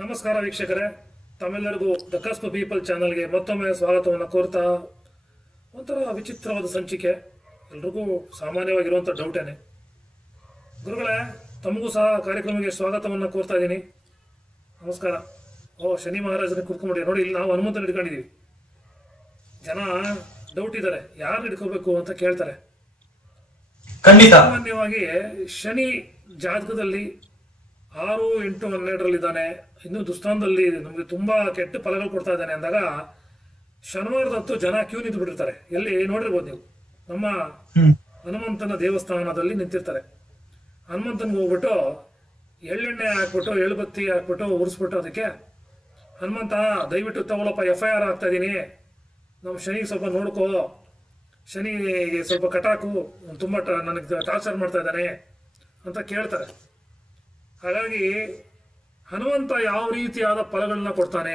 ನಮಸ್ಕಾರ ವೀಕ್ಷಕರೇ, ತಮ್ಮೆಲ್ಲರಿಗೂ ದ ಕಸ್ಪ್ ಪೀಪಲ್ ಚಾನಲ್ಗೆ ಮತ್ತೊಮ್ಮೆ ಸ್ವಾಗತವನ್ನು ಕೋರ್ತಾ ಒಂಥರ ವಿಚಿತ್ರವಾದ ಸಂಚಿಕೆ. ಎಲ್ರಿಗೂ ಸಾಮಾನ್ಯವಾಗಿರುವಂಥ ಡೌಟೇನೆ. ಗುರುಗಳೇ, ತಮಗೂ ಸಹ ಕಾರ್ಯಕ್ರಮಕ್ಕೆ ಸ್ವಾಗತವನ್ನು ಕೋರ್ತಾ ಇದ್ದೀನಿ. ನಮಸ್ಕಾರ. ಶನಿ ಮಹಾರಾಜನ ಕುರ್ಕೊಂಬಿಡಿ. ನೋಡಿ, ಇಲ್ಲಿ ನಾವು ಹನುಮಂತನ ಹಿಡ್ಕೊಂಡಿದ್ದೀವಿ. ಜನ ಡೌಟ್ ಇದ್ದಾರೆ, ಯಾರು ಹಿಡ್ಕೋಬೇಕು ಅಂತ ಕೇಳ್ತಾರೆ. ಖಂಡಿತ. ಸಾಮಾನ್ಯವಾಗಿ ಶನಿ ಜಾತಕದಲ್ಲಿ 6, 8, 12ರಲ್ಲಿದ್ದಾನೆ, ಇನ್ನು ದುಸ್ಥಾನದಲ್ಲಿ ನಮಗೆ ತುಂಬಾ ಕೆಟ್ಟ ಫಲಗಳು ಕೊಡ್ತಾ ಇದ್ದಾನೆ ಅಂದಾಗ ಶನಿವಾರದತ್ತು ಜನ ಕ್ಯೂ ನಿಂತು ಬಿಟ್ಟಿರ್ತಾರೆ. ಎಲ್ಲಿ ನೋಡಿರ್ಬೋದು ನೀವು, ನಮ್ಮ ಹನುಮಂತನ ದೇವಸ್ಥಾನದಲ್ಲಿ ನಿಂತಿರ್ತಾರೆ. ಹನುಮಂತನ್ಗೆ ಹೋಗ್ಬಿಟ್ಟು ಎಳ್ಳೆಣ್ಣೆ ಹಾಕ್ಬಿಟ್ಟು ಎಳ್ಬತ್ತಿ ಹಾಕ್ಬಿಟ್ಟು ಉರಿಸ್ಬಿಟ್ಟು ಅದಕ್ಕೆ, ಹನುಮಂತ ದಯವಿಟ್ಟು ತಗೊಳಪ್ಪ, FIR ಆಗ್ತಾ ಇದ್ದೀನಿ, ನಮ್ಮ ಶನಿಗೆ ಸ್ವಲ್ಪ ನೋಡ್ಕೋ, ಶನಿಗೆ ಸ್ವಲ್ಪ ಕಟಾಕು, ತುಂಬ ನನಗೆ ಟಾರ್ಚರ್ ಮಾಡ್ತಾ ಇದ್ದಾನೆ ಅಂತ ಕೇಳ್ತಾರೆ. ಹಾಗಾಗಿ ಹನುಮಂತ ಯಾವ ರೀತಿಯಾದ ಫಲಗಳನ್ನ ಕೊಡ್ತಾನೆ,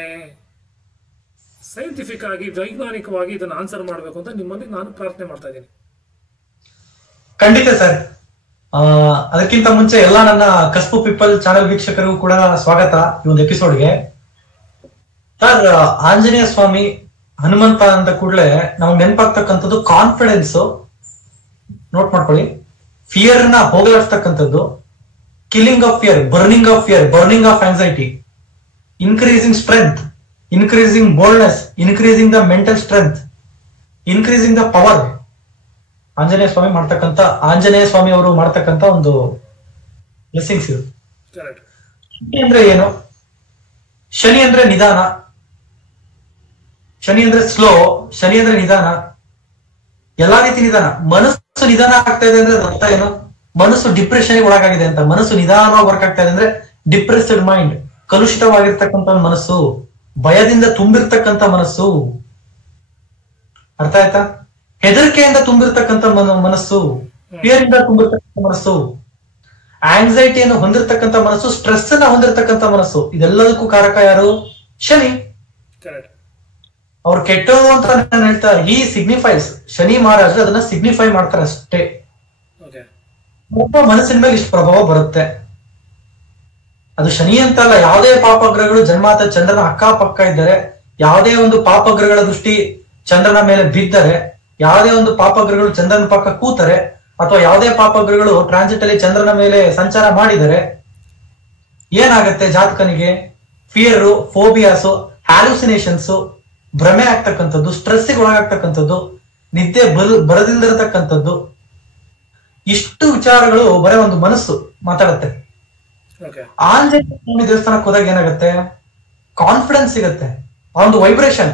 ಸೈಂಟಿಫಿಕ್ ಆಗಿ ವೈಜ್ಞಾನಿಕವಾಗಿ ಇದನ್ನು ಆನ್ಸರ್ ಮಾಡಬೇಕು ಅಂತ ನಿಮ್ಮಲ್ಲಿ ನಾನು ಪ್ರಾರ್ಥನೆ ಮಾಡ್ತಾ ಇದ್ದೀನಿ. ಖಂಡಿತ ಸರ್. ಅದಕ್ಕಿಂತ ಮುಂಚೆ ಎಲ್ಲ ನನ್ನ ಕಸ್ಪು ಪೀಪಲ್ ಚಾನೆಲ್ ವೀಕ್ಷಕರಿಗೂ ಕೂಡ ಸ್ವಾಗತ ಈ ಒಂದು ಎಪಿಸೋಡ್ಗೆ. ಸರ್, ಆಂಜನೇಯ ಸ್ವಾಮಿ, ಹನುಮಂತ ಅಂತ ಕೂಡಲೇ ನಮ್ಗೆ ನೆನಪಾಗ್ತಕ್ಕಂಥದ್ದು ಕಾನ್ಫಿಡೆನ್ಸ್. ನೋಟ್ ಮಾಡ್ಕೊಳ್ಳಿ. ಫಿಯರ್ ನ ಹೋಗಲಾಡ್ಸ್ತಕ್ಕಂಥದ್ದು, killing of fear, burning of anxiety, increasing strength, increasing boldness, increasing the mental strength, increasing the power. Anjaneya ಸ್ವಾಮಿ ಅವರು ಮಾಡ್ತಕ್ಕಂಥ ಒಂದು ಬ್ಲೆಸ್ಸಿಂಗ್ಸ್ ಇದು. ಶನಿ ಅಂದ್ರೆ ಏನು? ಶನಿ ಅಂದ್ರೆ ನಿಧಾನ, ಶನಿ ಅಂದ್ರೆ ಸ್ಲೋ, ಶನಿ ಅಂದ್ರೆ ನಿಧಾನ, ಎಲ್ಲಾ ರೀತಿ ನಿಧಾನ. ಮನಸ್ಸು ನಿಧಾನ ಆಗ್ತಾ ಇದೆ ಅಂದ್ರೆ ಅರ್ಥ ಏನು? ಮನಸ್ಸು ಡಿಪ್ರೆಷನ್ ಒಳಗಾಗಿದೆ ಅಂತ. ಮನಸ್ಸು ನಿಧಾನವಾಗಿ ವರ್ಕ್ ಆಗ್ತಾ ಇದೆ ಅಂದ್ರೆ ಡಿಪ್ರೆಸ್ಡ್ ಮೈಂಡ್, ಕಲುಷಿತವಾಗಿರ್ತಕ್ಕಂಥ ಮನಸ್ಸು, ಭಯದಿಂದ ತುಂಬಿರ್ತಕ್ಕಂಥ ಮನಸ್ಸು. ಅರ್ಥ ಆಯ್ತಾ? ಹೆದರಿಕೆಯಿಂದ ತುಂಬಿರ್ತಕ್ಕಂಥ ಮನಸ್ಸು, ಫಿಯರ್ ಇಂದ ತುಂಬಿರ್ತಕ್ಕಂಥ ಮನಸ್ಸು, ಆಂಗ್ಸೈಟಿಯನ್ನು ಹೊಂದಿರತಕ್ಕಂಥ ಮನಸ್ಸು, ಸ್ಟ್ರೆಸ್ ಅನ್ನ ಹೊಂದಿರತಕ್ಕಂಥ ಮನಸ್ಸು. ಇದೆಲ್ಲದಕ್ಕೂ ಕಾರಕ ಯಾರು? ಶನಿ. ಅವ್ರು ಕೆಟ್ಟವರು ಅಂತ ನಾನು ಹೇಳ್ತಾ, ಈ ಸಿಗ್ನಿಫೈಸ್, ಶನಿ ಮಹಾರಾಜ ಅದನ್ನ ಸಿಗ್ನಿಫೈ ಮಾಡ್ತಾರೆ ಅಷ್ಟೇ. ಮನಸ್ಸಿನ ಮೇಲೆ ಇಷ್ಟು ಪ್ರಭಾವ ಬರುತ್ತೆ. ಅದು ಶನಿ ಅಂತಲ್ಲ, ಯಾವುದೇ ಪಾಪಗ್ರಹಗಳು ಜನ್ಮಾತ ಚಂದ್ರನ ಅಕ್ಕಪಕ್ಕ ಇದ್ದರೆ, ಯಾವುದೇ ಒಂದು ಪಾಪಗ್ರಹಗಳ ದೃಷ್ಟಿ ಚಂದ್ರನ ಮೇಲೆ ಬಿದ್ದರೆ, ಯಾವುದೇ ಒಂದು ಪಾಪಗ್ರಹಗಳು ಚಂದ್ರನ ಪಕ್ಕ ಕೂತರೆ, ಅಥವಾ ಯಾವುದೇ ಪಾಪಗ್ರಹಗಳು ಟ್ರಾನ್ಸಿಟ್ ಅಲ್ಲಿ ಚಂದ್ರನ ಮೇಲೆ ಸಂಚಾರ ಮಾಡಿದರೆ ಏನಾಗತ್ತೆ? ಜಾತಕನಿಗೆ ಫಿಯರ್, ಫೋಬಿಯಾಸು, ಹ್ಯಾಲುಸಿನೇಷನ್ಸ್, ಭ್ರಮೆ ಆಗ್ತಕ್ಕಂಥದ್ದು, ಸ್ಟ್ರೆಸ್ಗೆ ಒಳಗಾಗ್ತಕ್ಕಂಥದ್ದು, ನಿದ್ದೆ ಬರದಿಲ್ಲದಿರತಕ್ಕಂಥದ್ದು, ಇಷ್ಟು ವಿಚಾರಗಳು ಬರೀ ಒಂದು ಮನಸ್ಸು ಮಾತಾಡುತ್ತೆ. ಆಂಜನೇಯ ಸ್ವಾಮಿ ದೇವಸ್ಥಾನಕ್ಕೆ ಹೋದಾಗ ಏನಾಗುತ್ತೆ? ಕಾನ್ಫಿಡೆನ್ಸ್ ಸಿಗುತ್ತೆ, ಆ ಒಂದು ವೈಬ್ರೇಷನ್.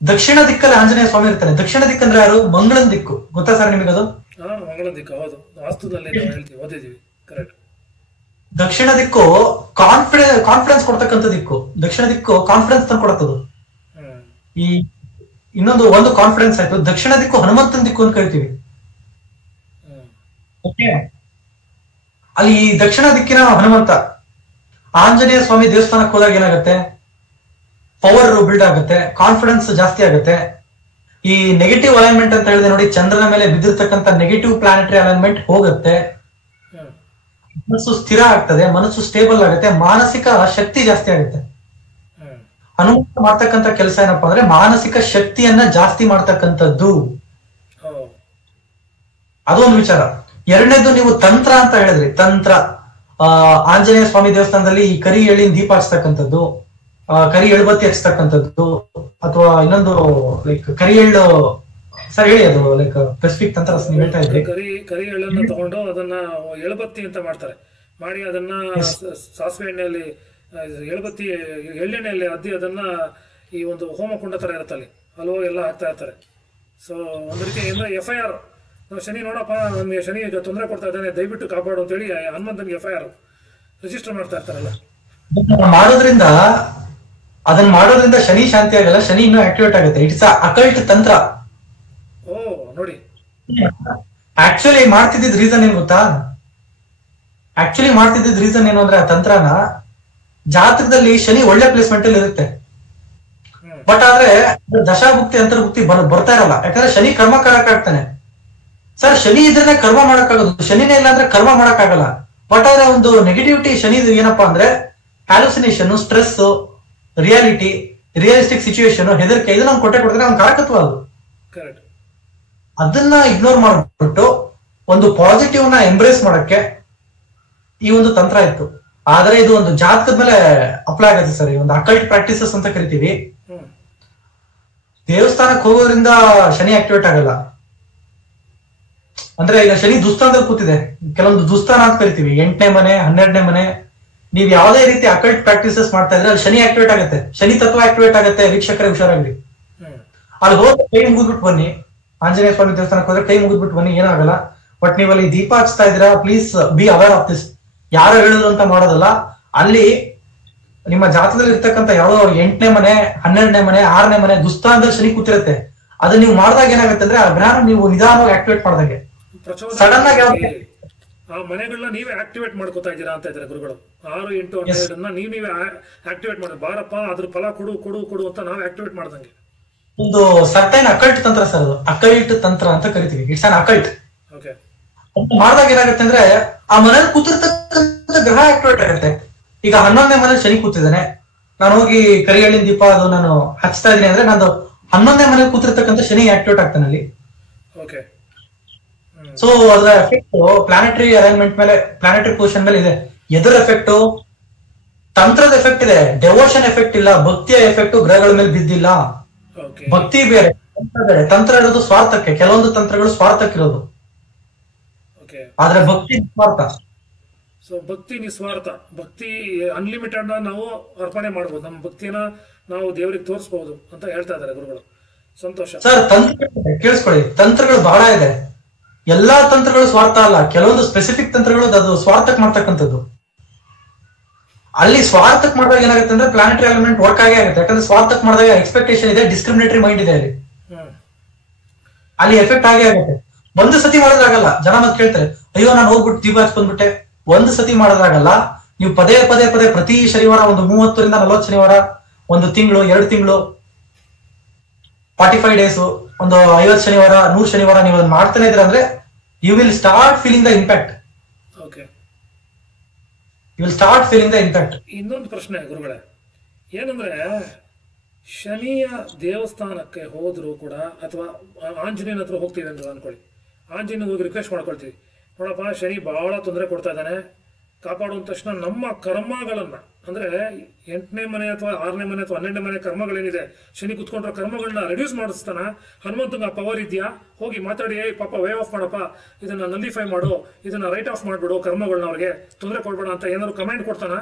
ದಕ್ಷಿಣ ದಿಕ್ಕಲ್ಲಿ ಆಂಜನೇಯ ಸ್ವಾಮಿ ಇರ್ತಾನೆ. ದಕ್ಷಿಣ ದಿಕ್ಕಂದ್ರೆ ಯಾರು? ಮಂಗಳನ ದಿಕ್ಕು. ಗೊತ್ತಾ ಸರ್ ನಿಮಗದು? ದಕ್ಷಿಣ ದಿಕ್ಕು ಕಾನ್ಫಿಡೆನ್ಸ್ ಕೊಡ್ತಕ್ಕಂಥ ದಿಕ್ಕು. ದಕ್ಷಿಣ ದಿಕ್ಕು ಕಾನ್ಫಿಡೆನ್ಸ್ ತಂದು ಕೊಡುತ್ತದು. ಈ ಒಂದು ಕಾನ್ಫಿಡೆನ್ಸ್ ಆಯ್ತು. ದಕ್ಷಿಣ ದಿಕ್ಕು ಹನುಮಂತನ ದಿಕ್ಕು ಅಂತ ಕರಿತೀವಿ. ಅಲ್ಲಿ ದಕ್ಷಿಣ ದಿಕ್ಕಿನ ಹನುಮಂತ ಆಂಜನೇಯ ಸ್ವಾಮಿ ದೇವಸ್ಥಾನಕ್ಕೆ ಹೋದಾಗ ಏನಾಗುತ್ತೆ? ಪವರ್ ಬಿಲ್ಡ್ ಆಗುತ್ತೆ, ಕಾನ್ಫಿಡೆನ್ಸ್ ಜಾಸ್ತಿ ಆಗುತ್ತೆ. ಈ ನೆಗೆಟಿವ್ ಅಲೈನ್ಮೆಂಟ್ ಅಂತ ಹೇಳಿದೆ ನೋಡಿ, ಚಂದ್ರನ ಮೇಲೆ ಬಿದ್ದಿರ್ತಕ್ಕಂಥ ನೆಗೆಟಿವ್ ಪ್ಲಾನೆಟರಿ ಅಲೈನ್ಮೆಂಟ್ ಹೋಗುತ್ತೆ, ಮನಸ್ಸು ಸ್ಥಿರ ಆಗ್ತದೆ, ಮನಸ್ಸು ಸ್ಟೇಬಲ್ ಆಗುತ್ತೆ, ಮಾನಸಿಕ ಶಕ್ತಿ ಜಾಸ್ತಿ ಆಗುತ್ತೆ. ಹನುಮಂತ ಮಾಡ್ತಕ್ಕಂಥ ಕೆಲಸ ಏನಪ್ಪಾ ಅಂದ್ರೆ ಮಾನಸಿಕ ಶಕ್ತಿಯನ್ನ ಜಾಸ್ತಿ ಮಾಡ್ತಕ್ಕಂಥದ್ದು. ಅದೊಂದು ವಿಚಾರ. ಎರಡನೇದು, ನೀವು ತಂತ್ರ ಅಂತ ಹೇಳಿದ್ರಿ. ತಂತ್ರ, ಆಂಜನೇಯ ಸ್ವಾಮಿ ದೇವಸ್ಥಾನದಲ್ಲಿ ಈ ಕರಿ ಎಳ್ಳಿನ ದೀಪ ಹಚ್ತಕ್ಕಂಥದ್ದು, ಕರಿ ಎಳ್ಬತ್ತಿ ಹಚ್ತಕ್ಕಂಥದ್ದು, ಅಥವಾ ಇನ್ನೊಂದು ಲೈಕ್ ಕರಿ ಎಳ್ಳು. ಸರ್ ಹೇಳಿ, ಅದು ಲೈಕ್ ಸ್ಪೆಸಿಫಿಕ್ ತಂತ್ರ ನೀವು ಹೇಳ್ತಾ ಇದ್ರಿ. ಕರಿ ಎಳ್ಳನ್ನ ತಗೊಂಡು ಅದನ್ನ ಎಳ್ಬತ್ತಿ ಅಂತ ಮಾಡ್ತಾರೆ. ಮಾಡಿ ಅದನ್ನ ಸಾಸಿವೆ ಎಣ್ಣೆಯಲ್ಲಿ, ಎಳ್ಬತ್ತಿ ಎಳ್ಳೆಣ್ಣೆಯಲ್ಲಿ ಅದ್ದಿ ಅದನ್ನ ಈ ಒಂದು ಹೋಮಕುಂಡ ತರ ಇರುತ್ತಲ್ಲಿ ಹಲವು ಎಲ್ಲ ಹಾಕ್ತಾ ಇರ್ತಾರೆ. ಸೊ ಒಂದು ರೀತಿ ಅಂದ್ರೆ FIR, ಶನಿ ನೋಡಪ್ಪ ನಮಗೆ ಶನಿ ತೊಂದರೆ ಕೊಡ್ತಾ ಇದ್ದಾನೆ, ದಯವಿಟ್ಟು ಕಾಪಾಡು ಅಂತೇಳಿ ಹನುಮಂತನಿಗೆ FIR ರಿಜಿಸ್ಟರ್ ಮಾಡ್ತಾ ಇರ್ತಾರಲ್ಲ. ಅದನ್ನ ಮಾಡೋದ್ರಿಂದ ಶನಿ ಶಾಂತಿ ಆಗಲ್ಲ, ಶನಿ ಇನ್ನೂ ಆಕ್ಟಿವೇಟ್ ಆಗುತ್ತೆ. ಇಟ್ಸ್ ಅಕಲ್ಟ್ ತಂತ್ರ. ನೋಡಿ, ಆಕ್ಚುಲಿ ಮಾಡ್ತಿದ್ದ ರೀಸನ್ ಏನ್ ಗೊತ್ತಾ? ರೀಸನ್ ಏನು ಅಂದ್ರೆ, ಆ ತಂತ್ರನ ಜಾತಕದಲ್ಲಿ ಶನಿ ಒಳ್ಳೆ ಪ್ಲೇಸ್ಮೆಂಟ್ ಅಲ್ಲಿ ಇರುತ್ತೆ, ಬಟ್ ಆದ್ರೆ ದಶಾಭುಕ್ತಿ ಅಂತರ್ಭುಕ್ತಿ ಬರ್ತಾ ಇರಲ್ಲ. ಯಾಕಂದ್ರೆ ಶನಿ ಕರ್ಮಕಾರಕ ಆಗ್ತಾನೆ. ಸರ್, ಶನಿ ಇದ್ರೆ ಕರ್ಮ ಮಾಡಕ್ಕಾಗೋದು, ಶನಿನೇ ಇಲ್ಲ ಅಂದ್ರೆ ಕರ್ಮ ಮಾಡಕ್ಕಾಗಲ್ಲ. ಬಟ್ ಆದ್ರೆ ಒಂದು ನೆಗೆಟಿವಿಟಿ ಶನಿ ಏನಪ್ಪಾ ಅಂದ್ರೆ hallucination, stress, reality, realistic situation, ಹೆದರಿಕೆ, ಇದು ನಮ್ಗೆ ಕೊಡ್ತಾರೆ ಅವ್ನ ಕಾರಕತ್ವ ಅದು. ಕರೆಕ್ಟ್. ಅದನ್ನ ಇಗ್ನೋರ್ ಮಾಡ್ಬಿಟ್ಟು ಒಂದು ಪಾಸಿಟಿವ್ ನ ಎಂಬ್ರೇಸ್ ಮಾಡಕ್ಕೆ ಈ ಒಂದು ತಂತ್ರ ಇತ್ತು. ಆದ್ರೆ ಇದು ಒಂದು ಜಾತಕದ ಮೇಲೆ ಅಪ್ಲೈ ಆಗುತ್ತೆ ಸರ್. ಈ ಒಂದು ಅಕಲ್ಟ್ ಪ್ರಾಕ್ಟೀಸಸ್ ಅಂತ ಕರಿತೀವಿ. ದೇವಸ್ಥಾನಕ್ಕೆ ಹೋಗೋದ್ರಿಂದ ಶನಿ ಆಕ್ಟಿವೇಟ್ ಆಗಲ್ಲ. ಅಂದ್ರೆ ಈಗ ಶನಿ ದುಸ್ಥಾನದಲ್ಲಿ ಕೂತಿದೆ, ಕೆಲವೊಂದು ದುಸ್ಥಾನ ಅಂತ ಕರಿತೀವಿ, 8ನೇ ಮನೆ, 12ನೇ ಮನೆ. ನೀವ್ ಯಾವ್ದೇ ರೀತಿ ಅಕಲ್ಟ್ ಪ್ರಾಕ್ಟೀಸಸ್ ಮಾಡ್ತಾ ಇದ್ರೆ ಅಲ್ಲಿ ಶನಿ ಆಕ್ಟಿವೇಟ್ ಆಗುತ್ತೆ, ಶನಿ ತತ್ವ ಆಕ್ಟಿವೇಟ್ ಆಗುತ್ತೆ. ವೀಕ್ಷಕರೇ ಹುಷಾರಾಗ್ಲಿ. ಅಲ್ಲಿ ಹೋದ್ರೆ ಕೈ ಮುಗಿದ್ಬಿಟ್ಟು ಬನ್ನಿ, ಆಂಜನೇಯ ಸ್ವಾಮಿ ದೇವಸ್ಥಾನಕ್ಕೆ ಹೋದ್ರೆ ಕೈ ಮುಗಿದ್ಬಿಟ್ಟು ಬನ್ನಿ, ಏನಾಗಲ್ಲ. ಬಟ್ ನೀವು ಅಲ್ಲಿ ದೀಪ ಹಚ್ತಾ ಇದ್ದೀರಾ, please be aware of this. ಯಾರು ಹೇಳಿದ್ರು ಅಂತ ಮಾಡೋದಲ್ಲ. ಅಲ್ಲಿ ನಿಮ್ಮ ಜಾತಕದಲ್ಲಿ ಇರ್ತಕ್ಕಂಥ ಯಾವ್ದೋ 8ನೇ ಮನೆ, 12ನೇ ಮನೆ, 6ನೇ ಮನೆ ದುಸ್ಥಾನದಲ್ಲಿ ಶನಿ ಕೂತಿರುತ್ತೆ. ಅದನ್ನ ನೀವು ಮಾಡಿದಾಗ ಏನಾಗುತ್ತೆ ಅಂದ್ರೆ ಆ ಗ್ರಹ ನೀವು ನಿಧಾನವಾಗಿ ಆಕ್ಟಿವೇಟ್ ಮಾಡ್ದಂಗೆ ಸಡನ್ ಆಗಿ ಆ ಮನೆಗಳನ್ನ ನೀವೇ ಆಕ್ಟಿವೇಟ್ ಮಾಡ್ಕೋತಾ ಇದ್ದೀರಾ ಅಂತ ಇದ್ದಾರೆ ಗುರುಗಳು. 6, 8, 12 ನೀವೇ ಆಕ್ಟಿವೇಟ್ ಮಾಡಿ, ಬಾರಪ್ಪ ಅದ್ರ ಫಲ ಕೊಡು ಕೊಡು ಕೊಡು ಅಂತ ನಾವು ಆಕ್ಟಿವೇಟ್ ಮಾಡ್ದಂಗೆ. ಒಂದು ಸರ್ಟೈನ್ ಅಕಲ್ಟ್ ತಂತ್ರ ಸರ್, ಅದು ಅಕಲ್ಟ್ ತಂತ್ರ ಅಂತ ಕರಿತೀವಿ. It's an occult. ಓಕೆ. ಮಾಡಿದಾಗ ಏನಾಗುತ್ತೆ ಅಂದ್ರೆ ಆ ಮನೇಲಿ ಕೂತಿರ್ತಕ್ಕಂಥ ಗ್ರಹ ಆಕ್ಟಿವೇಟ್ ಆಗುತ್ತೆ. ಈಗ 11ನೇ ಮನೇಲಿ ಶನಿ ಕೂತಿದ್ದಾನೆ, ನಾನು ಹೋಗಿ ಕರಿಯಳ್ಳಿನ ದೀಪ ಅದು ನಾನು ಹಚ್ತಾ ಇದೀನಿ ಅಂದ್ರೆ ನಂದು 11ನೇ ಮನೇಲಿ ಕೂತಿರ್ತಕ್ಕಂಥ ಶನಿ ಆಕ್ಟಿವೇಟ್ ಆಗ್ತಾನೆ ಅಲ್ಲಿ. ಓಕೆ. ಸೊ ಅದರ ಎಫೆಕ್ಟ್ ಪ್ಲಾನೆಟರಿ ಅರೇಂಜ್ಮೆಂಟ್ ಮೇಲೆ, ಪ್ಲಾನೆಟರಿ ಪೊಸಿಷನ್ ಮೇಲೆ ಇದೆ. ಎದುರ ಎಫೆಕ್ಟ್ ತಂತ್ರದ ಎಫೆಕ್ಟ್ ಇದೆ, ಡೆವೋಷನ್ ಎಫೆಕ್ಟ್ ಇಲ್ಲ. ಭಕ್ತಿಯ ಎಫೆಕ್ಟ್ ಗ್ರಹಗಳ ಮೇಲೆ ಬಿದ್ದಿಲ್ಲ. ಭಕ್ತಿ ಬೇರೆ, ತಂತ್ರ ಬೇರೆ. ತಂತ್ರ ಇರೋದು ಸ್ವಾರ್ಥಕ್ಕೆ, ಕೆಲವೊಂದು ತಂತ್ರಗಳು ಸ್ವಾರ್ಥಕ್ಕಿರೋದು, ಆದ್ರೆ ಭಕ್ತಿ ಸ್ವಾರ್ಥ. ಸೊ ಭಕ್ತಿ ನಿಸ್ವಾರ್ಥ, ಭಕ್ತಿ ಅನ್ಲಿಮಿಟೆಡ್ ನಾವು ಅರ್ಪಣೆ ಮಾಡಬಹುದು, ನಮ್ಮ ಭಕ್ತಿನ ನಾವು ದೇವರಿಗೆ ತೋರಿಸಬಹುದು ಅಂತ ಹೇಳ್ತಾ ಇದ್ದಾರೆ ಗುರುಗಳು. ಸಂತೋಷ ಸರ್. ತಂತ್ರ ಕೇಳಿಸ್ಕೊಳ್ಳಿ, ತಂತ್ರಗಳು ಬಹಳ ಇದೆ. ಎಲ್ಲಾ ತಂತ್ರಗಳು ಸ್ವಾರ್ಥ ಅಲ್ಲ, ಕೆಲವೊಂದು ಸ್ಪೆಸಿಫಿಕ್ ತಂತ್ರಗಳು ಅದು ಸ್ವಾರ್ಥಕ್ಕೆ ಮಾಡ್ತಕ್ಕಂಥದ್ದು. ಅಲ್ಲಿ ಸ್ವಾರ್ಥಕ್ಕೆ ಮಾಡಿದಾಗ ಏನಾಗುತ್ತೆ ಅಂದ್ರೆ ಪ್ಲಾನೆಟರಿ ಎಲಿಮೆಂಟ್ ವರ್ಕ್ ಆಗೇ ಆಗುತ್ತೆ. ಯಾಕಂದ್ರೆ ಸ್ವಾರ್ಥಕ್ಕೆ ಮಾಡಿದಾಗ ಎಕ್ಸ್ಪೆಕ್ಟೇಷನ್ ಇದೆ, ಡಿಸ್ಕ್ರಿಮಿನೇಟರಿ ಮೈಂಡ್ ಇದೆ ಅಲ್ಲಿ ಎಫೆಕ್ಟ್ ಆಗೇ ಆಗುತ್ತೆ. ಒಂದು ಸತಿ ಮಾಡೋದ್ರಾಗಲ್ಲ. ಜನ ಮತ್ತೆ ಕೇಳ್ತಾರೆ, ಅಯ್ಯೋ ನಾನು ಹೋಗ್ಬಿಟ್ಟು ದೀಪ ಹಚ್ಚಿ ಬಂದ್ಬಿಟ್ಟೆ. ಒಂದು ಸತಿ ಮಾಡೋದ್ರಾಗಲ್ಲ. ನೀವು ಪದೇ ಪದೇ ಪದೇ ಪ್ರತಿ ಶನಿವಾರ ಒಂದು 30ರಿಂದ 40 ಶನಿವಾರ, ಒಂದು ತಿಂಗಳು, 2 ತಿಂಗಳು, 45 ಡೇಸ್, ಒಂದು 50 ಶನಿವಾರ, 100 ಶನಿವಾರ ನೀವು ಅದನ್ನ ಮಾಡ್ತಾನೆ ಇದ್ರೆ ಅಂದ್ರೆ you will start feeling the impact. Okay. You will start feeling the impact. ಇನ್ನೊಂದು ಪ್ರಶ್ನೆ ಗುರುಗಳೇ, ಏನಂದ್ರೆ ಶನಿಯ ದೇವಸ್ಥಾನಕ್ಕೆ ಹೋದ್ರು ಕೂಡ, ಅಥವಾ ಆಂಜನೇಯನ ಹತ್ರ ಹೋಗ್ತೀವಿ ಅಂತ ಅನ್ಕೊಳ್ಳಿ, ಆಂಜನೇಯ ಹೋಗಿ ರಿಕ್ವೆಸ್ಟ್ ಮಾಡ್ಕೊಳ್ತೀವಿ, ನೋಡಪ್ಪ ಶನಿ ಬಹಳ ತೊಂದರೆ ಕೊಡ್ತಾ ಇದ್ದಾನೆ, ಕಾಪಾಡುವ ತಕ್ಷಣ ನಮ್ಮ ಕರ್ಮಗಳನ್ನ, ಅಂದ್ರೆ 8ನೇ ಮನೆ ಅಥವಾ 6ನೇ ಮನೆ ಅಥವಾ 12ನೇ ಮನೆ ಕರ್ಮಗಳೇನಿದೆ, ಶನಿ ಕುತ್ಕೊಂಡ್ರ ಕರ್ಮಗಳನ್ನ ರೆಡ್ಯೂಸ್ ಮಾಡಿಸ್ತಾನ. ಹನುಮಂತಂಗ ಪವರ್ ಇದೆಯಾ, ಹೋಗಿ ಮಾತಾಡಿ, ಪಾಪ ವೇ ಆಫ್ ಮಾಡಪ್ಪ, ಇದನ್ನ ನಲ್ಲಿಫೈ ಮಾಡು, ಇದನ್ನ ರೈಟ್ ಆಫ್ ಮಾಡ್ಬಿಡು, ಕರ್ಮಗಳನ್ನ ಅವ್ರಿಗೆ ತೊಂದರೆ ಕೊಡ್ಬೇಡ ಅಂತ ಏನಾದ್ರು ಕಮೆಂಟ್ ಕೊಡ್ತಾನ?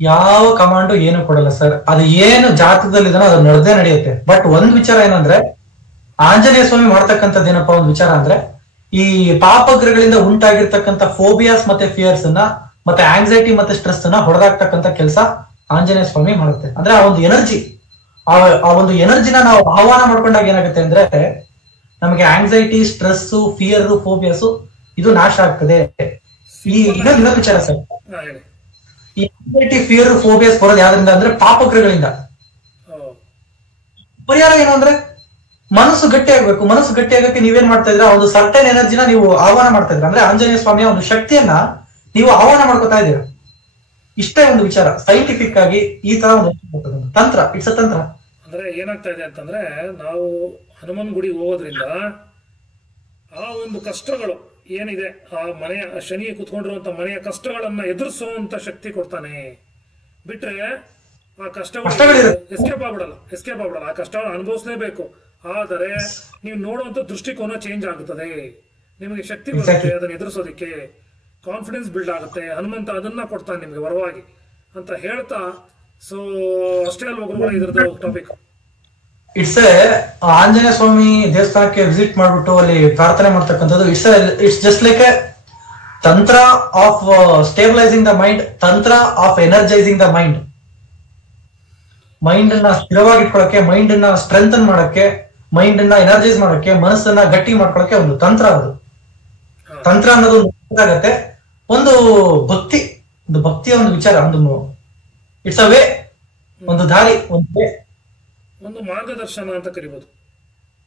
ಯಾವ ಕಮಾಂಡು ಏನು ಕೊಡಲ್ಲ ಸರ್. ಅದು ಏನು ಜಾತಕದಲ್ಲಿ ಇದನ್ನ ಅದು ನಡೆದೇ ನಡೆಯುತ್ತೆ. ಬಟ್ ಒಂದ್ ವಿಚಾರ ಏನಂದ್ರೆ ಆಂಜನೇಯ ಸ್ವಾಮಿ ಮಾಡ್ತಕ್ಕಂಥದ್ದು ಏನಪ್ಪಾ ಒಂದು ವಿಚಾರ ಅಂದ್ರೆ, ಈ ಪಾಪಗ್ರಹಗಳಿಂದ ಉಂಟಾಗಿರ್ತಕ್ಕಂಥ ಫೋಬಿಯಾಸ್ ಮತ್ತೆ ಫಿಯರ್ಸ್ ಅನ್ನ, ಮತ್ತೆ ಆಂಗ್ಸೈಟಿ ಮತ್ತೆ ಸ್ಟ್ರೆಸ್ ಅನ್ನ ಹೊಡೆದಾಕ್ತಕ್ಕಂಥ ಕೆಲಸ ಆಂಜನೇಯ ಸ್ವಾಮಿ ಮಾಡುತ್ತೆ. ಅಂದ್ರೆ ಆ ಒಂದು ಎನರ್ಜಿ, ಆ ಒಂದು ಎನರ್ಜಿನ ನಾವು ಆಹ್ವಾನ ಮಾಡ್ಕೊಂಡಾಗ ಏನಾಗುತ್ತೆ ಅಂದ್ರೆ ನಮಗೆ ಆಂಗ್ಸೈಟಿ, ಸ್ಟ್ರೆಸ್, ಫಿಯರ್, ಫೋಬಿಯಾಸ್ ಇದು ನಾಶ ಆಗ್ತದೆ. ಈ ಇನ್ನೊಂದು ವಿಚಾರ ಸರ್, ಈ ಆಂಗ್ಸೈಟಿ, ಫಿಯರ್, ಫೋಬಿಯಾಸ್ ಬರೋದು ಯಾವ್ದ್ರಿಂದ ಅಂದ್ರೆ ಪಾಪಗ್ರಹಗಳಿಂದ. ಪರಿಹಾರ ಏನು ಅಂದ್ರೆ ಮನಸ್ಸು ಗಟ್ಟಿ ಆಗ್ಬೇಕು. ಮನಸ್ಸು ಗಟ್ಟಿ ಆಗಕ್ಕೆ ನೀವೇನ್ ಮಾಡ್ತಾ ಇದ್ರ, ಒಂದು ಸರ್ಟನ್ ಎನರ್ಜಿನ ನೀವು ಆಹ್ವಾನ ಮಾಡ್ತಾ ಇದ್ರ, ಅಂದ್ರೆ ಆಂಜನೇಯ ಸ್ವಾಮಿಯ ಒಂದು ಶಕ್ತಿಯನ್ನ ನೀವು ಆಹ್ವಾನ ಮಾಡ್ಕೊತಾ ಇದ್ದೀರಾ. ಇಷ್ಟೇ ಒಂದು ವಿಚಾರ. ಸೈಂಟಿಫಿಕ್ ಆಗಿ ಈ ತರ ಒಂದು ತಂತ್ರ, ಇಟ್ಸ್ ಅ ತಂತ್ರ. ಅಂದ್ರೆ ಏನಾಗ್ತಾ ಇದೆ ಅಂತಂದ್ರೆ, ನಾವು ಹನುಮನ್ ಗುಡಿ ಹೋಗೋದ್ರಿಂದ ಆ ಒಂದು ಕಷ್ಟಗಳು ಏನಿದೆ, ಆ ಮನೆಯ ಶನಿ ಕುತ್ಕೊಂಡಿರುವಂತ ಮನೆಯ ಕಷ್ಟಗಳನ್ನ ಎದುರಿಸುವಂತ ಶಕ್ತಿ ಕೊಡ್ತಾನೆ. ಬಿಟ್ರೆ ಆ ಕಷ್ಟಗಳು ಎಸ್ಕೇಪ್ ಆಗ್ಬಿಡಲ್ಲ. ಆ ಕಷ್ಟಗಳನ್ನ ಅನುಭವಿಸಲೇಬೇಕು. ಆದರೆ ನೀವು ನೋಡುವಂತ ದೃಷ್ಟಿಕೋನ ಚೇಂಜ್ ಆಗುತ್ತದೆ, ನಿಮಗೆ ಶಕ್ತಿ ಬರುತ್ತೆ ಅದನ್ನ ಎದುರಿಸೋದಿಕ್ಕೆ, ಕಾನ್ಫಿಡೆನ್ಸ್ ಬಿಲ್ಡ್ ಆಗುತ್ತೆ. ಹನುಮಂತ ಅದನ್ನ ಕೊಡ್ತಾನೆ ನಿಮ್ಗೆ ವರವಾಗಿ ಅಂತ ಹೇಳ್ತಾ. ಸೊ ಅಷ್ಟೇ ಅಲ್ವಾ ಗುರುಗಳು ಇದ್ರದ್ದು ಟಾಪಿಕ್? ಇಟ್ಸ್ ಆಂಜನೇಯ ಸ್ವಾಮಿ ದೇವಸ್ಥಾನಕ್ಕೆ ವಿಸಿಟ್ ಮಾಡ್ಬಿಟ್ಟು ಅಲ್ಲಿ ಪ್ರಾರ್ಥನೆ ಮಾಡ್ತಕ್ಕಂಥದ್ದು ಇಟ್ಸ್ ಜಸ್ಟ್ ಲೈಕ್ ಎ ತಂತ್ರ ಆಫ್ ಸ್ಟೇಬಲೈಸಿಂಗ್ ದ ಮೈಂಡ್, ತಂತ್ರ of energising the mind. Mind ಅನ್ನ ಸ್ಥಿರವಾಗಿಟ್ಕೊಳಕ್ಕೆ, ಮೈಂಡ್ ಅನ್ನ ಸ್ಟ್ರೆಂಥನ್ ಮಾಡಕ್ಕೆ, ಮೈಂಡ್ ಅನ್ನ ಎನರ್ಜೈಸ್ ಮಾಡಕ್ಕೆ, ಮನಸ್ಸನ್ನ ಗಟ್ಟಿ ಮಾಡ್ಕೊಳಕ್ಕೆ ಒಂದು ತಂತ್ರ. ಅದು ತಂತ್ರ ಅನ್ನೋದು ಆಗತ್ತೆ. ಒಂದು ಭಕ್ತಿ, ಒಂದು ಭಕ್ತಿಯ ಒಂದು ವಿಚಾರ, ಒಂದು ಇಟ್ಸ್ ಅ ವೇ, ಒಂದು ದಾರಿ, ಒಂದು ಮಾರ್ಗದರ್ಶನ ಅಂತ ಕರಿಬಹುದು.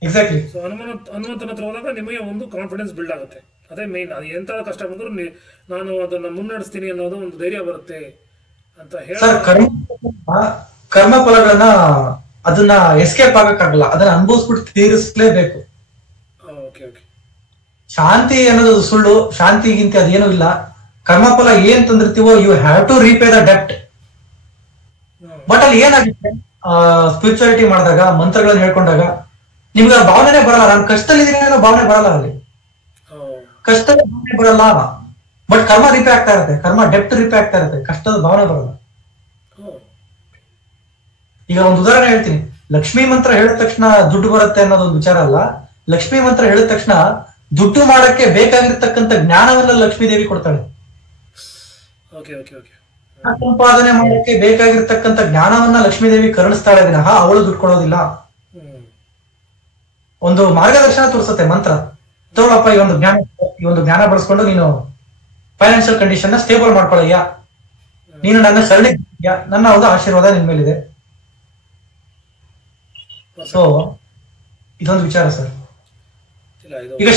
ಎಕ್ಸಾಕ್ಟ್ಲಿ. ಸೊ ಹನುಮಂತನ ಹತ್ರ ಹೋದಾಗ ನಿಮಗೆ ಒಂದು ಕಾನ್ಫಿಡೆನ್ಸ್ ಬಿಲ್ಡ್ ಆಗುತ್ತೆ. ಅದೇ ಮೇನ್. ಅದು ಎಂತ ಕಷ್ಟ ಬಂದ್ರು ನಾನು ಅದನ್ನ ಮುನ್ನಡೆಸ್ತೀನಿ ಅನ್ನೋದು ಒಂದು ಧೈರ್ಯ ಬರುತ್ತೆ ಅಂತ ಹೇಳಿ. ಸರ್, ಕರ್ಮ ಫಲಗಳನ್ನ ಅದನ್ನ ಎಸ್ಕೇಪ್ ಆಗಕ್ಕಾಗಲ್ಲ, ಅದನ್ನ ಅನುಭವಿಸ್ಬಿಟ್ಟು ತೀರಿಸಲೇಬೇಕು. Okay okay. ಶಾಂತಿ ಅನ್ನೋದು ಸುಳ್ಳು, ಶಾಂತಿಗಿಂತ ಅದೇನು ಇಲ್ಲ. ಕರ್ಮಫಲ ಏನ್ ತಂದಿರ್ತೀವೋ you have to repay the ಡೆಪ್ಟ್. ಬಟ್ ಅಲ್ಲಿ ಏನಾಗುತ್ತೆ, ಸ್ಪಿರಿಚುಯಾಲಿಟಿ ಮಾಡಿದಾಗ, ಮಂತ್ರಗಳನ್ನ ಹೇಳ್ಕೊಂಡಾಗ ನಿಮ್ಗೆ ಆ ಭಾವನೆ ಬರಲ್ಲ. ನಾನು ಕಷ್ಟದಲ್ಲಿದ್ದೀನಿ ಅನ್ನೋ ಭಾವನೆ ಬರಲ್ಲ. ಅಲ್ಲಿ ಕಷ್ಟದ ಭಾವನೆ ಬರಲ್ಲ, ಬಟ್ ಕರ್ಮ ರೀಪೇ ಆಗ್ತಾ ಇರುತ್ತೆ, ಕರ್ಮ ಡೆಪ್ಟ್ ರೀಪೇ ಆಗ್ತಾ ಇರುತ್ತೆ, ಕಷ್ಟದ ಭಾವನೆ ಬರಲ್ಲ. ಈಗ ಒಂದು ಉದಾಹರಣೆ ಹೇಳ್ತೀನಿ. ಲಕ್ಷ್ಮೀ ಮಂತ್ರ ಹೇಳಿದ ತಕ್ಷಣ ದುಡ್ಡು ಬರುತ್ತೆ ಅನ್ನೋದೊಂದು ವಿಚಾರ ಅಲ್ಲ. ಲಕ್ಷ್ಮೀ ಮಂತ್ರ ಹೇಳಿದ ತಕ್ಷಣ ದುಡ್ಡು ಮಾಡಕ್ಕೆ ಬೇಕಾಗಿರ್ತಕ್ಕಂಥ ಜ್ಞಾನವನ್ನ ಲಕ್ಷ್ಮೀ ದೇವಿ ಕೊಡ್ತಾಳೆ. ಸಂಪಾದನೆ ಮಾಡಕ್ಕೆ ಬೇಕಾಗಿರ್ತಕ್ಕಂಥ ಜ್ಞಾನವನ್ನ ಲಕ್ಷ್ಮೀ ದೇವಿ ಕರುಣಿಸ್ತಾಳೆ ವಿನಃ ಅವಳು ದುಡ್ಡು ಕೊಡೋದಿಲ್ಲ. ಒಂದು ಮಾರ್ಗದರ್ಶನ ತೋರಿಸುತ್ತೆ ಮಂತ್ರ. ತಗೊಳಪ್ಪ, ಈ ಒಂದು ಜ್ಞಾನ ಬಳಸ್ಕೊಂಡು ನೀನು ಫೈನಾನ್ಷಿಯಲ್ ಕಂಡೀಷನ್ ನ ಸ್ಟೇಬಲ್ ಮಾಡ್ಕೊಳ್ಳಯ್ಯ, ನೀನು ನನ್ನ ಶರಣಿ, ನನ್ನ ಒಂದು ಆಶೀರ್ವಾದ ನಿನ್ ಮೇಲಿದೆ. ಸೊ ಇದೊಂದು ವಿಚಾರ ಸರ್. ಈಗ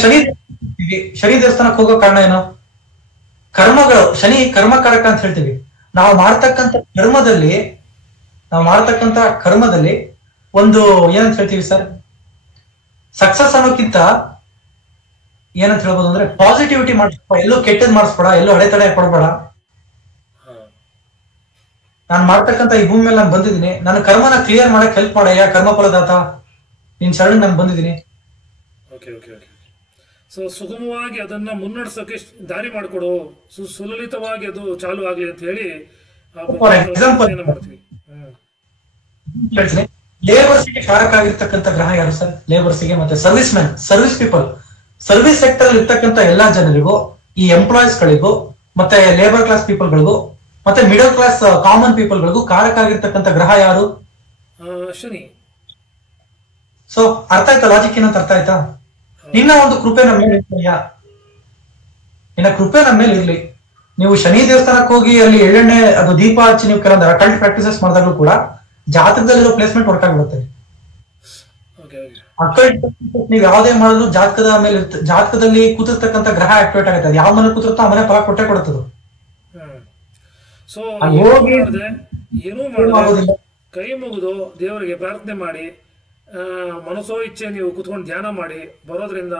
ಶನಿ ದೇವಸ್ಥಾನಕ್ಕೆ ಹೋಗೋ ಕಾರಣ ಏನು? ಕರ್ಮಗಳು, ಶನಿ ಕರ್ಮಕಾರಕ ಅಂತ ಹೇಳ್ತೀವಿ. ನಾವು ಮಾಡ್ತಕ್ಕಂಥ ಕರ್ಮದಲ್ಲಿ ಒಂದು ಏನಂತ ಹೇಳ್ತೀವಿ ಸರ್, ಸಕ್ಸಸ್ ಅನ್ನೋಕ್ಕಿಂತ ಏನಂತ ಹೇಳ್ಬೋದು ಅಂದ್ರೆ ಪಾಸಿಟಿವಿಟಿ ಮಾಡಿಸ್ಬೇಡ, ಎಲ್ಲೂ ಕೆಟ್ಟದ್ ಮಾಡಿಸ್ಬೇಡ, ಎಲ್ಲೂ ಅಡೆತಡೆ ಕೊಡ್ಬೇಡ. ನಾನು ಮಾಡ್ತಕ್ಕಂಥ ಈ ಭೂಮಿ ಮೇಲೆ ನಾನು ಬಂದಿದ್ದೀನಿ, ನನ್ನ ಕರ್ಮನ ಕ್ಲಿಯರ್ ಮಾಡಕ್ ಹೆಲ್ಪ್ ಮಾಡಯ್ಯ ಕರ್ಮಫಲದಾತ, ನಿನ್ ಶರಣ ನಾನು ಬಂದಿದ್ದೀನಿ. ಸೊ ಸುಗಮವಾಗಿ ಅದನ್ನ ಮುನ್ನಡೆಸೋಕೆ ದಾರಿ ಮಾಡಿಕೊಡು, ಸುಲಲಿತವಾಗಿ ಅದು ಚಾಲು ಆಗ್ಲಿ ಅಂತ ಹೇಳಿ ಫಾರ್ ಎಕ್ಸಾಂಪಲ್ ಹೇಳ್ತೀನಿ. ಲೇಬರ್ಸ್ಗೆ ಕಾರಕ ಆಗಿರ್ತಕ್ಕಂಥ ಗ್ರಹ ಯಾರು ಸರ್? ಲೇಬರ್ಸ್ಗೆ ಮತ್ತೆ ಸರ್ವಿಸ್ ಪೀಪಲ್, ಸರ್ವಿಸ್ ಸೆಕ್ಟರ್ ಅಲ್ಲಿ ಇರ್ತಕ್ಕಂಥ ಎಲ್ಲಾ ಜನರಿಗೂ, ಈ ಎಂಪ್ಲಾಯೀಸ್ ಗಳಿಗೂ, ಮತ್ತೆ ಲೇಬರ್ ಕ್ಲಾಸ್ ಪೀಪಲ್ಗಳಿಗೂ, ಮತ್ತೆ ಮಿಡಲ್ ಕ್ಲಾಸ್ ಕಾಮನ್ ಪೀಪಲ್ಗಳಿಗೂ ಕಾರಕ ಆಗಿರ್ತಕ್ಕಂಥ ಗ್ರಹ ಯಾರು? ಶನಿ. ಸೊ ಅರ್ಥ ಆಯ್ತಾ? ಲಾಜಿಕ್ ಏನಂತ ಅರ್ಥ ಆಯ್ತಾ? ನಿನ್ನ ಒಂದು ಕೃಪೆ ನಮ್ಮ ಮೇಲೆ ಇರ್ಲಿಲ್ಲ, ನಿನ್ನ ಕೃಪೆ ನಮ್ಮ ಮೇಲೆ ಇರ್ಲಿ. ನೀವು ಶನಿ ದೇವಸ್ಥಾನಕ್ಕೆ ಹೋಗಿ ಅಲ್ಲಿ ಎಳ್ಳೆಣ್ಣೆ ಅದು ದೀಪ ಹಚ್ಚಿ ನೀವು ಕೆಲವೊಂದು ಅಕಲ್ಟ್ ಪ್ರಾಕ್ಟೀಸಸ್ ಮಾಡಿದಾಗಲೂ ಕೂಡ ಜಾತಕದಲ್ಲಿರೋ ಪ್ಲೇಸ್ಮೆಂಟ್ ವರ್ಕ್ ಆಗ್ಬಿಡುತ್ತೆ. ಅಕಲ್ಟ್ ನೀವು ಯಾವುದೇ ಮಾಡಿದ್ರು ಜಾತಕದ ಮೇಲೆ ಜಾತಕದಲ್ಲಿ ಕೂತಿರ್ತಕ್ಕಂಥ ಗ್ರಹ ಆಕ್ಟಿವೇಟ್ ಆಗುತ್ತೆ. ಯಾವ ಮನೆ ಕೂತಿರುತ್ತೋ ಆ ಮನೆ ಫಲ ಕೊಟ್ಟೆ ಕೊಡುತ್ತದೆ. ಏನೂ ಮಾಡೋದಿಲ್ಲ, ಕೈ ಮುಗಿದು ದೇವರಿಗೆ ಪ್ರಾರ್ಥನೆ ಮಾಡಿ ಮನಸ್ಸೋ ಇಚ್ಛೆ ನೀವು ಕುತ್ಕೊಂಡು ಧ್ಯಾನ ಮಾಡಿ ಬರೋದ್ರಿಂದ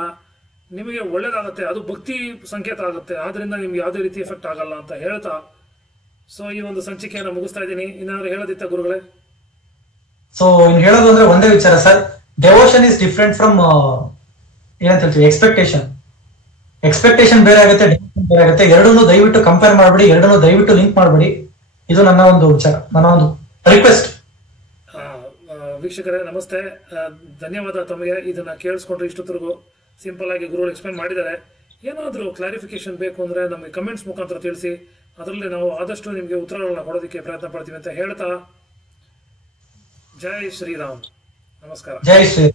ನಿಮಗೆ ಒಳ್ಳೇದಾಗುತ್ತೆ. ಅದು ಭಕ್ತಿ ಸಂಕೇತ ಆಗುತ್ತೆ, ಆದ್ರಿಂದ ನಿಮ್ಗೆ ಯಾವುದೇ ರೀತಿ ಎಫೆಕ್ಟ್ ಆಗಲ್ಲ ಅಂತ ಹೇಳ್ತಾ ಸೊ ಈ ಒಂದು ಸಂಚಿಕೆಯನ್ನು ಮುಗಿಸ್ತಾ ಇದ್ದೀನಿ. ಏನಾದ್ರು ಹೇಳೋದಿತ್ತ ಗುರುಗಳೇ? ಸೊ ಇನ್ನು ಹೇಳೋದು ಅಂದ್ರೆ ಒಂದೇ ವಿಚಾರ ಸರ್, ಡೆವೋಷನ್ ಇಸ್ ಡಿಫ್ರೆಂಟ್ ಫ್ರಮ್ ಏನಂತ ಹೇಳ್ತೀವಿ ಎಕ್ಸ್ಪೆಕ್ಟೇಷನ್ ಬೇರೆ ಆಗುತ್ತೆ, ಡೆವೋಷನ್ ಬೇರೆ ಆಗುತ್ತೆ. ಎರಡನ್ನೂ ದಯವಿಟ್ಟು ಕಂಪೇರ್ ಮಾಡಬೇಡಿ, ಎರಡನ್ನೂ ದಯವಿಟ್ಟು ಲಿಂಕ್ ಮಾಡಬೇಡಿ. ಇದು ನನ್ನ ಒಂದು ವಿಚಾರ, ನನ್ನ ಒಂದು ರಿಕ್ವೆಸ್ಟ್. ವೀಕ್ಷಕರೇ ನಮಸ್ತೆ, ಧನ್ಯವಾದ ತಮಗೆ. ಇದನ್ನ ಕೇಳಿಸ್ಕೊಂಡ್ರೆ ಇಷ್ಟೊತ್ತರೆಗೂ ಸಿಂಪಲ್ ಆಗಿ ಗುರುಗಳು ಎಕ್ಸ್ಪ್ಲೇನ್ ಮಾಡಿದ್ದಾರೆ. ಏನಾದರೂ ಕ್ಲಾರಿಫಿಕೇಶನ್ ಬೇಕು ಅಂದ್ರೆ ನಮಗೆ ಕಮೆಂಟ್ಸ್ ಮುಖಾಂತರ ತಿಳಿಸಿ, ಅದರಲ್ಲಿ ನಾವು ಆದಷ್ಟು ನಿಮಗೆ ಉತ್ತರಗಳನ್ನ ಕೊಡೋದಕ್ಕೆ ಪ್ರಯತ್ನ ಪಡ್ತೀವಿ ಅಂತ ಹೇಳ್ತಾ ಜೈ ಶ್ರೀರಾಮ್. ನಮಸ್ಕಾರ. ಜೈ ಶ್ರೀ